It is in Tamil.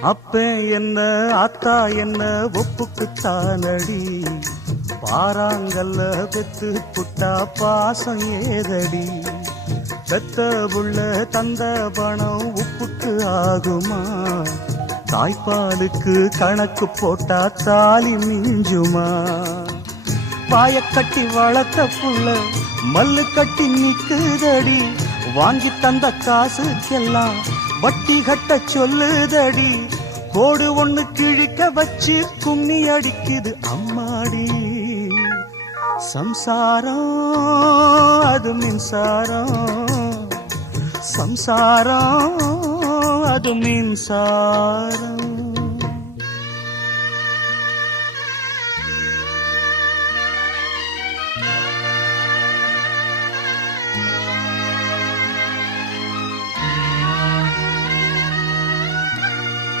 அப்ப என்ன ஆத்தா என்ன ஒப்புக்குத்தானடி, பாறாங்கல்ல பெத்து புட்டா பாசம் ஏதடி. பெத்த புள்ள தந்த பணம் உப்புக்கு ஆகுமா, தாய்ப்பாலுக்கு கணக்கு போட்டா தாலி மிஞ்சுமா. பாயக்கட்டி வளர்த்த புள்ள மல்லு கட்டி நிக்குதடி, வாங்கி தந்த காசுக்கெல்லாம் வட்டி கட்ட சொல்லுதடி. கோடு ஒண்ணு கிழிக்க வச்சு கும்மி அடிக்குது அம்மாடி. சம்சாரம் அது மின்சாரம், சம்சாரம் அது மின்சாரம்.